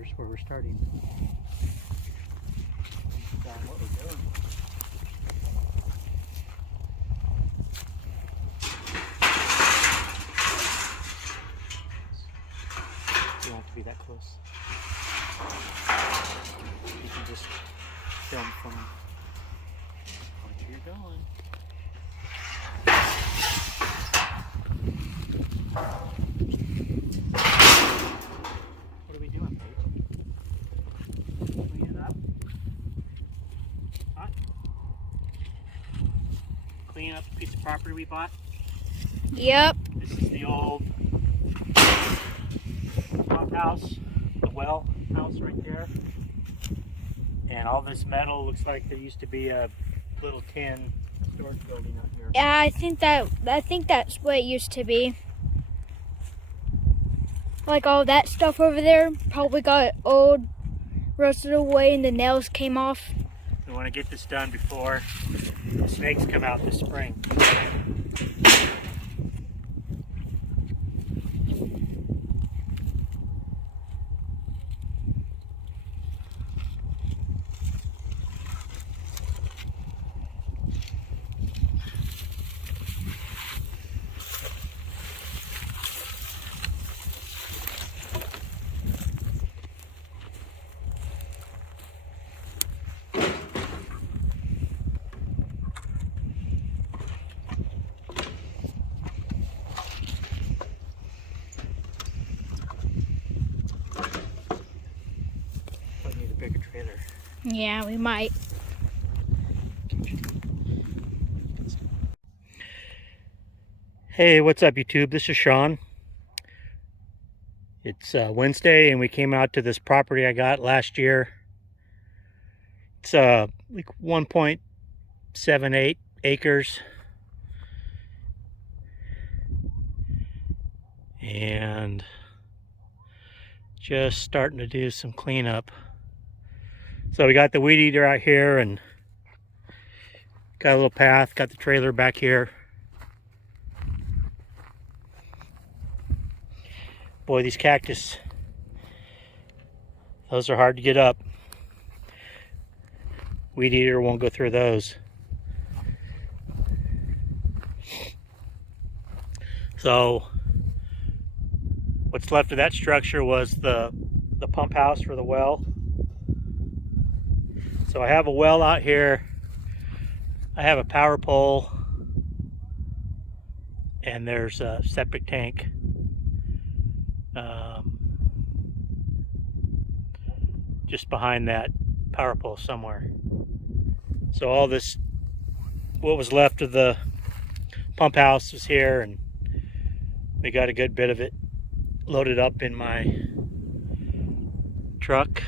here's where we're starting. On what we're doing. You don't have to be that close. You can just film from where you're going. What are we doing, babe? Clean it up. Huh? Clean up the piece of property we bought. Yep. This is the old pump house, the well house right there. And all this metal looks like there used to be a little tin storage building out here. Yeah, I think that's what it used to be. Like all that stuff over there probably got old, rusted away, and the nails came off. We want to get this done before the snakes come out this spring. I need a bigger trailer. Yeah, we might. Hey, what's up YouTube? This is Sean. It's Wednesday and we came out to this property I got last year. It's like 1.78 acres. And just starting to do some cleanup. So we got the weed eater out here and got a little path, got the trailer back here. Boy, these cactus, those are hard to get up. Weed eater won't go through those. So what's left of that structure was the pump house for the well. So I have a well out here. I have a power pole, and there's a septic tank. Just behind that power pole somewhere. So all this, what was left of the pump house was here, and we got a good bit of it loaded up in my truck.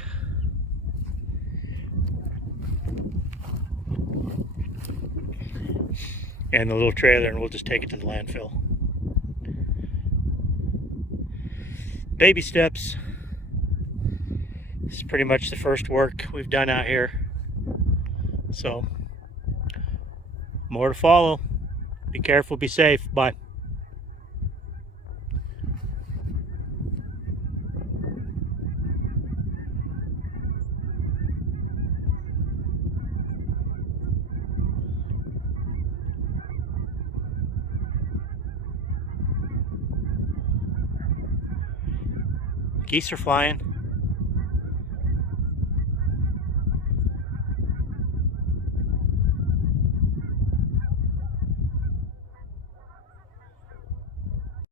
And the little trailer, and we'll just take it to the landfill. Baby steps. This is pretty much the first work we've done out here. So, more to follow. Be careful, be safe. Bye. Geese are flying.